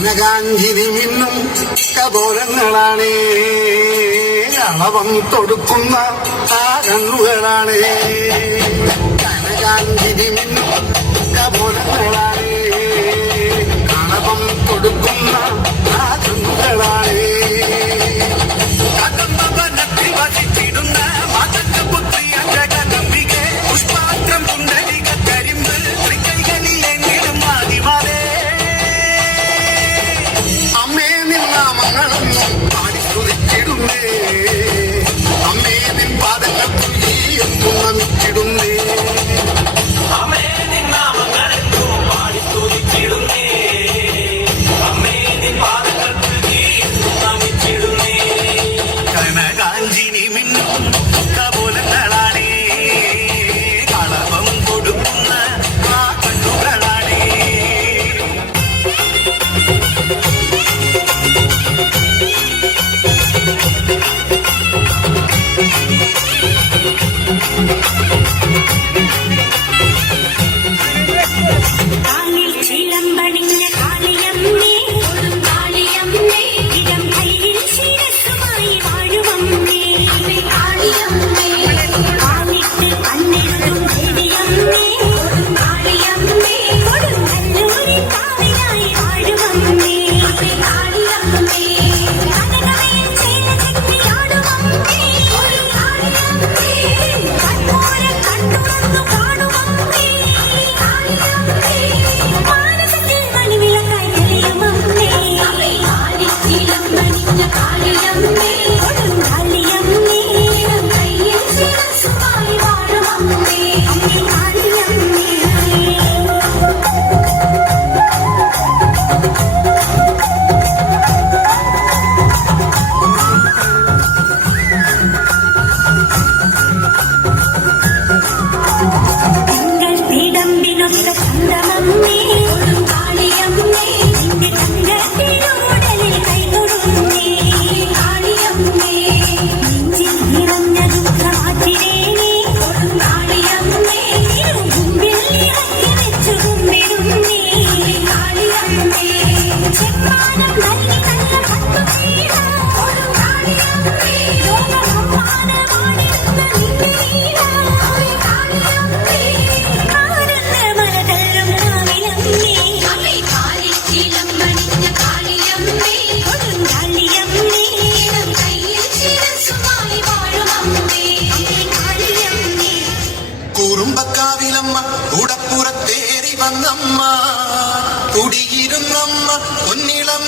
കനകാഞ്ചിരി മിന്നും കപോലങ്ങളാണേ, അളവം തൊടുക്കുന്ന ആ കണ്ണുകളാണേ. കനകാഞ്ചിരി മിന്നും കപോലങ്ങളാണേ, അളവം കൊടുക്കുന്ന ആ കണ്ണുകളാണേ. കടമ്പവനത്തിൽ വസിച്ചിടുന്ന മാതൃപുത്രി അജഗദംബികെ, പുഷ്പാത്രം പുണ്ടരിക കരിമ്പ് തൃക്കൈകളിൽ എന്നിടും ആദിമാതേ. അമ്മേ നിന്നാമങ്ങളൊന്നും പാടി സ്തുതിച്ചിടുന്നേ, അമ്മേ നിൻ പാദങ്ങൾ എന്നും നമിച്ചിടുന്നേ. കനകാഞ്ചിനി മിന്നും കപോലങ്ങളാണേ, കളവം കൊടുക്കുന്ന ആ കണ്ണുകളാണേ. കാലിൽ ചിലമ്പണിഞ്ഞ കാളിയമ്മേ, കാളിയമ്മേ, ഇടം കയ്യിൽ ശിരസ്സുമായി വാഴുമമ്മേ. കാളിയമ്മേ, കാലിട്ട് കണ്ണെഴുതും ദേവിയമ്മേ, കാളിയമ്മേ, കൊടുങ്ങല്ലൂരിൽ കാവിലായി വാഴുമമ്മേ. കാളിയമ്മേ, കനകമേൽ ചേല ചെത്തിയാടുമമ്മേ. കാളിയമ്മേ, കണ്ണോര കണ്ണുറന്നു കാണുമമ്മേ. മാനസത്തിൽ മണിവിളക്കായി തെളിയുമമ്മേ. കാലിച്ചിലമ്പണിഞ്ഞ കാളിയമ്മേ, കൊടുങ്കാളിയമ്മേ, കയ്യിൽ ശിരസ്സുമായി വാഴുമമ്മേ. അമ്മേ കാളിയമ്മേ. തിങ്കൾ പീഠമ്പിനൊത്ത ചന്ദ്രമമ്മേ, കാളിയമ്മേ, നിന്റെ തങ്കത്തിനോടലിൽ കൈതൊടുന്നേ. കാളിയമ്മേ, നെഞ്ചിൽ നിറഞ്ഞ ദുഃഖമാറ്റിരേനേ. കാളിയമ്മേ, മുമ്പിൽ ഇറക്കി വെച്ചു കുമ്പിടുന്നേ. കാളിയമ്മേ, ചെമ്മാനം നൽകി നല്ല ഭക്തു ചെയ്ത കാളിയമ്മേ, ലോകമമ്മാനമാടിരുന്ന നിന്റെ ലീല. കാളിയമ്മേ, കാരുണ്യ മലതല്ലും കാവിലമ്മേ. കാലിച്ചിലമ്പണിഞ്ഞ കാളിയമ്മേ, കൊടുങ്കാളിയമ്മേ, കയ്യിൽ ശിരസ്സുമായി വാഴുമമ്മേ. അമ്മേ കാളിയമ്മേ. കുറുമ്പക്കാവിലമ്മ ഉടപ്പുറത്തേറി വന്നമ്മ, കുടിയിരുന്നമ്മ പൊന്നിളം